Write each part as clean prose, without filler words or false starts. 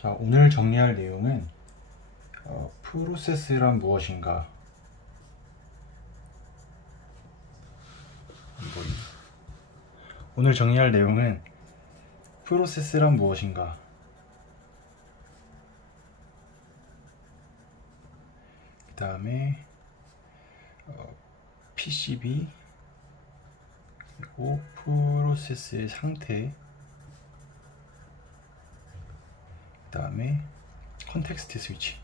자, 오늘 정리할 내용은 프로세스란 무엇인가. 오늘 정리할 내용은 프로세스란 무엇인가. 그 다음에 PCB 그리고 프로세스의 상태, 그 다음에 컨텍스트 스위치.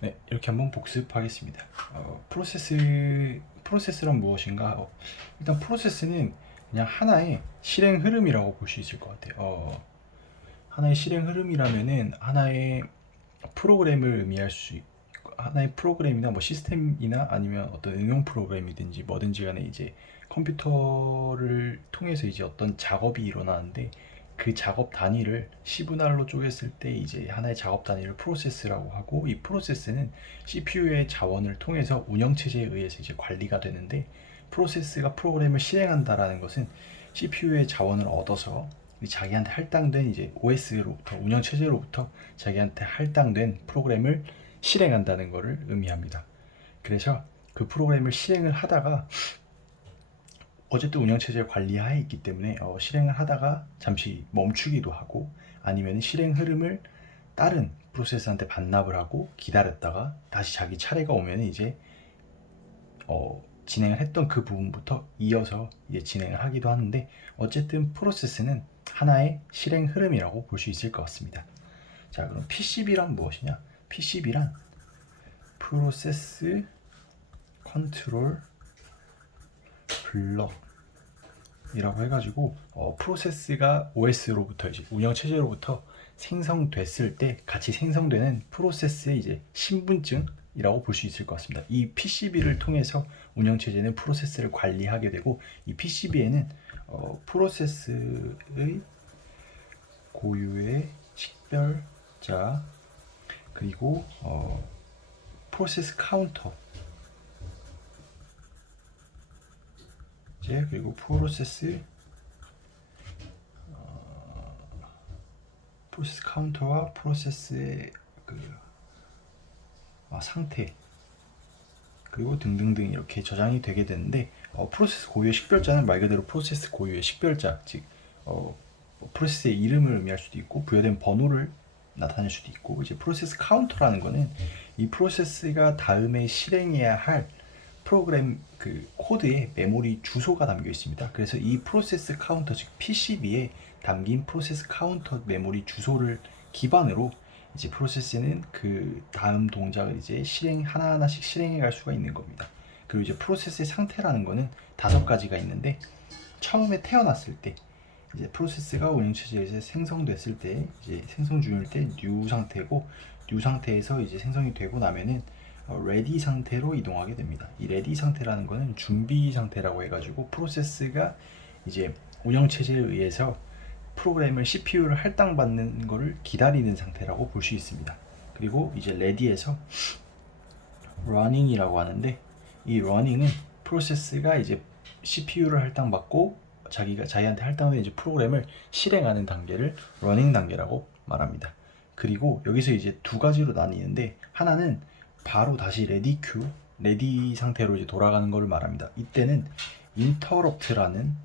네, 이렇게 한번 복습하겠습니다. 프로세스란 무엇인가? 일단 프로세스는 그냥 하나의 실행 흐름이라고 볼 수 있을 것 같아요. 하나의 실행 흐름이라면은 하나의 프로그램을 의미할 수 있고, 하나의 프로그램이나 뭐 시스템이나 아니면 어떤 응용 프로그램이든지 뭐든지 간에 이제 컴퓨터를 통해서 이제 어떤 작업이 일어나는데, 그 작업 단위를 시분할로 쪼갰을 때 이제 하나의 작업 단위를 프로세스라고 하고, 이 프로세스는 CPU의 자원을 통해서 운영체제에 의해서 이제 관리가 되는데, 프로세스가 프로그램을 실행한다라는 것은 CPU의 자원을 얻어서 자기한테 할당된 이제 OS로부터, 운영체제로부터 자기한테 할당된 프로그램을 실행한다는 것을 의미합니다. 그래서 그 프로그램을 실행을 하다가, 어쨌든 운영체제의 관리하에 있기 때문에 실행을 하다가 잠시 멈추기도 하고, 아니면 실행 흐름을 다른 프로세스한테 반납을 하고 기다렸다가 다시 자기 차례가 오면 이제 진행을 했던 그 부분부터 이어서 이제 진행을 하기도 하는데, 어쨌든 프로세스는 하나의 실행 흐름이라고 볼 수 있을 것 같습니다. 자, 그럼 PCB란 무엇이냐? PCB란 프로세스 컨트롤 블럭이라고 해가지고, 프로세스가 OS로부터 이제 운영체제로부터 생성됐을 때 같이 생성되는 프로세스의 이제 신분증이라고 볼 수 있을 것 같습니다. 이 PCB를 통해서 운영체제는 프로세스를 관리하게 되고, 이 PCB에는 프로세스의 고유의 식별자, 그리고 프로세스 카운터, 그리고 프로세스 카운터와 프로세스의 그 상태, 그리고 등등등 이렇게 저장이 되게 되는데, 프로세스 고유의 식별자는 말 그대로 프로세스 고유의 식별자, 즉 프로세스의 이름을 의미할 수도 있고 부여된 번호를 나타낼 수도 있고, 이제 프로세스 카운터라는 거는 이 프로세스가 다음에 실행해야 할 프로그램 그 코드에 메모리 주소가 담겨 있습니다. 그래서 이 프로세스 카운터, 즉 PCB에 담긴 프로세스 카운터 메모리 주소를 기반으로 이제 프로세스는 그 다음 동작을 이제 하나하나씩 실행해 갈 수가 있는 겁니다. 그리고 이제 프로세스의 상태라는 거는 5가지가 있는데, 처음에 태어났을 때 이제 프로세스가 운영체제에서 생성됐을 때, 이제 생성 중일 때 new 상태고, new 상태에서 이제 생성이 되고 나면은 ready 상태로 이동하게 됩니다. 이 ready 상태라는 거는 준비 상태라고 해가지고, 프로세스가 이제 운영체제에 의해서 프로그램을 CPU를 할당받는 것을 기다리는 상태라고 볼 수 있습니다. 그리고 이제 ready에서 running이라고 하는데, 이 running은 프로세스가 이제 CPU를 할당받고 자기한테 할당된 이제 프로그램을 실행하는 단계를 running 단계라고 말합니다. 그리고 여기서 이제 2가지로 나뉘는데, 하나는 바로 다시 ready 상태로 이제 돌아가는 것을 말합니다. 이때는 interrupt라는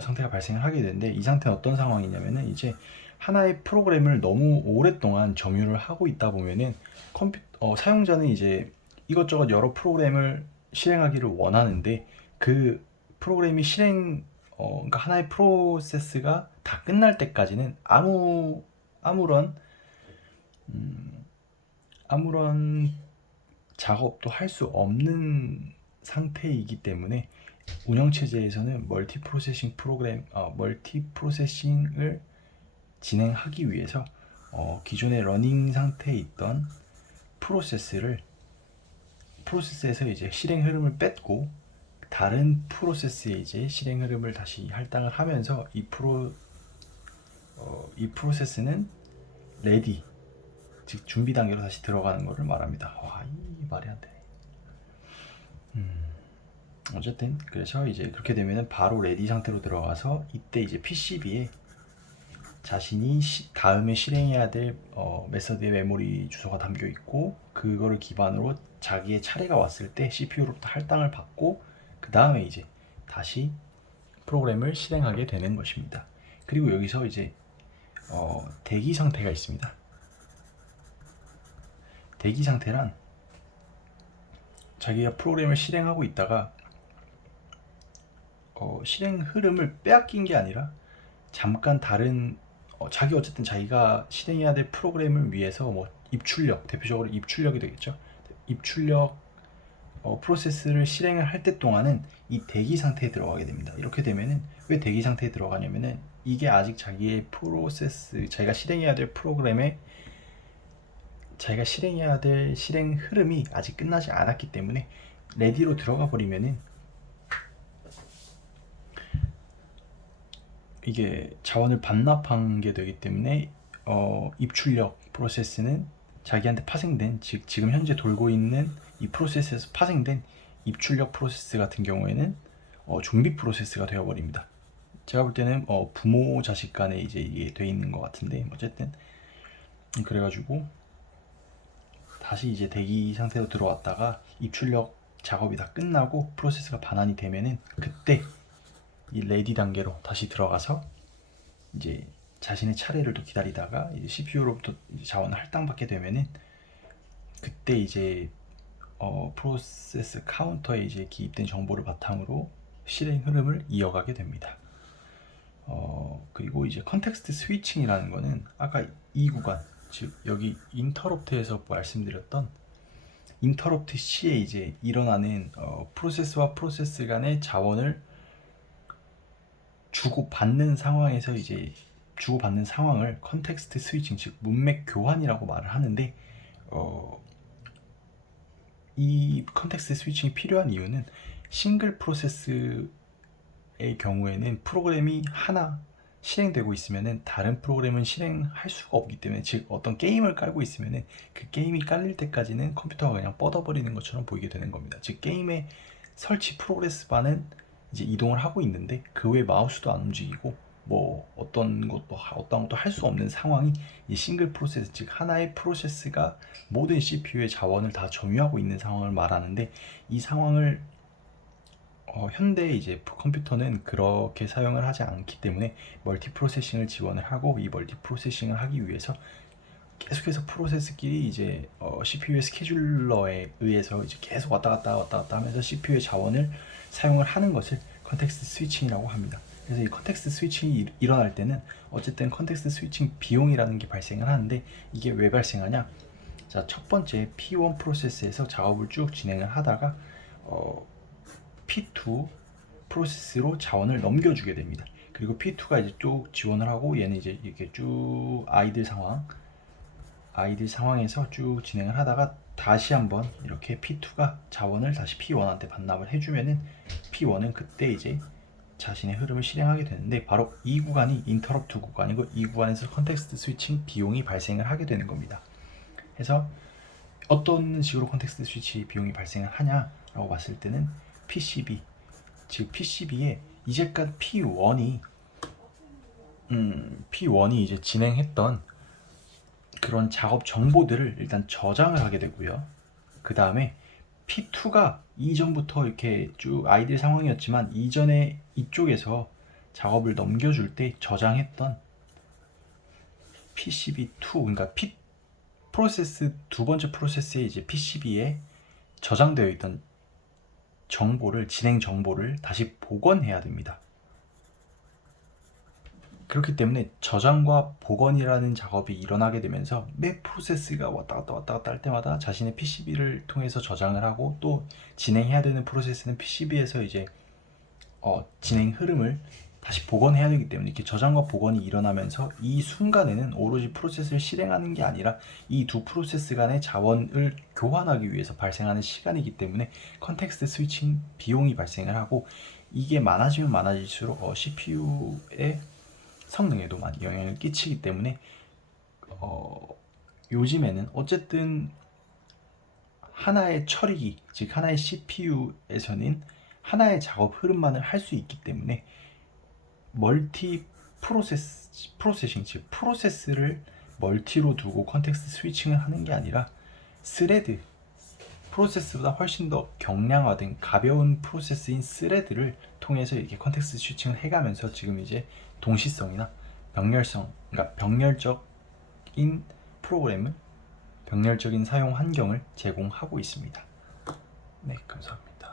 상태가 발생을 하게 되는데, 이 상태는 어떤 상황이냐면은, 이제 하나의 프로그램을 너무 오랫동안 점유를 하고 있다 보면은 사용자는 이제 이것저것 여러 프로그램을 실행하기를 원하는데, 그 프로그램이 그러니까 하나의 프로세스가 다 끝날 때까지는 아무런 작업도 할 수 없는 상태이기 때문에, 운영체제에서는 멀티 프로세싱을 진행하기 위해서 기존의 러닝 상태에 있던 프로세스에서 이제 실행 흐름을 뺐고, 다른 프로세스에 이제 실행 흐름을 다시 할당을 하면서 이 프로세스는 레디, 즉 준비 단계로 다시 들어가는 것을 말합니다. 와, 이 말이 안 되네. 어쨌든 그래서 이제 그렇게 되면은 바로 레디 상태로 들어가서 이때 이제 PCB에 자신이 다음에 실행해야 될 메서드의 메모리 주소가 담겨 있고, 그거를 기반으로 자기의 차례가 왔을 때 CPU로부터 할당을 받고 그 다음에 이제 다시 프로그램을 실행하게 되는 것입니다. 그리고 여기서 이제 대기 상태가 있습니다. 대기 상태란 자기가 프로그램을 실행하고 있다가 실행 흐름을 빼앗긴 게 아니라 잠깐 다른 어쨌든 자기가 실행해야 될 프로그램을 위해서 뭐 입출력, 대표적으로 입출력이 되겠죠. 입출력 프로세스를 실행을 할 때 동안은 이 대기 상태에 들어가게 됩니다. 이렇게 되면은 왜 대기 상태에 들어가냐면은 이게 아직 자기의 프로세스, 자기가 실행해야 될 프로그램에 자기가 실행해야 될 실행 흐름이 아직 끝나지 않았기 때문에 레디로 들어가 버리면은 이게 자원을 반납한 게 되기 때문에 입출력 프로세스는 자기한테 파생된, 즉 지금 현재 돌고 있는 이 프로세스에서 파생된 입출력 프로세스 같은 경우에는 좀비 프로세스가 되어버립니다. 제가 볼 때는 부모 자식 간에 이제 이게 돼 있는 것 같은데, 어쨌든 그래가지고 다시 이제 대기 상태로 들어왔다가 입출력 작업이 다 끝나고 프로세스가 반환이 되면은 그때 이 레디 단계로 다시 들어가서 이제 자신의 차례를 또 기다리다가 이제 CPU로부터 이제 자원을 할당받게 되면은 그때 이제 프로세스 카운터에 이제 기입된 정보를 바탕으로 실행 흐름을 이어가게 됩니다. 그리고 이제 컨텍스트 스위칭이라는 거는 아까 이 구간, 즉 여기 인터럽트에서 말씀드렸던 인터럽트 시에 이제 일어나는 프로세스와 프로세스 간의 자원을 주고받는 상황에서 이제 주고받는 상황을 컨텍스트 스위칭, 즉 문맥 교환이라고 말을 하는데, 이 컨텍스트 스위칭이 필요한 이유는 싱글 프로세스의 경우에는 프로그램이 하나 실행되고 있으면은 다른 프로그램은 실행할 수가 없기 때문에, 즉 어떤 게임을 깔고 있으면은 그 게임이 깔릴 때까지는 컴퓨터가 그냥 뻗어버리는 것처럼 보이게 되는 겁니다. 즉 게임의 설치 프로그레스 바는 이제 이동을 하고 있는데 그 외에 마우스도 안 움직이고 뭐 어떤 것도 할 수 없는 상황이 이 싱글 프로세스, 즉 하나의 프로세스가 모든 CPU의 자원을 다 점유하고 있는 상황을 말하는데, 이 상황을 현대 이제 컴퓨터는 그렇게 사용을 하지 않기 때문에 멀티 프로세싱을 지원을 하고, 이 멀티 프로세싱을 하기 위해서 계속해서 프로세스끼리 이제 CPU의 스케줄러에 의해서 이제 계속 왔다 갔다 하면서 CPU의 자원을 사용을 하는 것을 컨텍스트 스위칭이라고 합니다. 그래서 이 컨텍스트 스위칭이 일어날 때는 어쨌든 컨텍스트 스위칭 비용이라는 게 발생을 하는데, 이게 왜 발생하냐? 자, 첫 번째 P1 프로세스에서 작업을 쭉 진행을 하다가 P2 프로세스로 자원을 넘겨주게 됩니다. 그리고 P2가 이제 쭉 지원을 하고 얘는 이제 이렇게 쭉 아이들 상황에서 쭉 진행을 하다가 다시 한번 이렇게 P2가 자원을 다시 P1한테 반납을 해주면은 P1은 그때 이제 자신의 흐름을 실행하게 되는데, 바로 이 구간이 인터럽트 구간이고 이 구간에서 컨텍스트 스위칭 비용이 발생을 하게 되는 겁니다. 그래서 어떤 식으로 컨텍스트 스위치 비용이 발생을 하냐라고 봤을 때는 PCB, 즉 PCB에 이제까지 P1이 이제 진행했던 그런 작업 정보들을 일단 저장을 하게 되고요. 그 다음에 P2가 이전부터 이렇게 쭉 아이들 상황이었지만 이전에 이쪽에서 작업을 넘겨줄 때 저장했던 PCB2, 그러니까 프로세스 두 번째 프로세스의 이제 PCB에 저장되어 있던 정보를, 진행 정보를 다시 복원해야 됩니다. 그렇기 때문에 저장과 복원이라는 작업이 일어나게 되면서 매 프로세스가 왔다 갔다 할 때마다 자신의 PCB를 통해서 저장을 하고, 또 진행해야 되는 프로세스는 PCB에서 이제 진행 흐름을 다시 복원해야 되기 때문에 이렇게 저장과 복원이 일어나면서 이 순간에는 오로지 프로세스를 실행하는 게 아니라 이 두 프로세스 간의 자원을 교환하기 위해서 발생하는 시간이기 때문에 컨텍스트 스위칭 비용이 발생을 하고, 이게 많아지면 많아질수록 CPU의 성능에도 많이 영향을 끼치기 때문에 요즘에는 어쨌든 하나의 처리기, 즉 하나의 CPU에서는 하나의 작업 흐름만을 할 수 있기 때문에 멀티 프로세싱, 즉 프로세스를 멀티로 두고 컨텍스트 스위칭을 하는 게 아니라 스레드, 프로세스보다 훨씬 더 경량화된 가벼운 프로세스인 스레드를 통해서 이렇게 컨텍스트 스위칭을 해가면서 지금 이제 동시성이나 병렬성, 그러니까 병렬적인 프로그램을, 병렬적인 사용 환경을 제공하고 있습니다. 네, 감사합니다.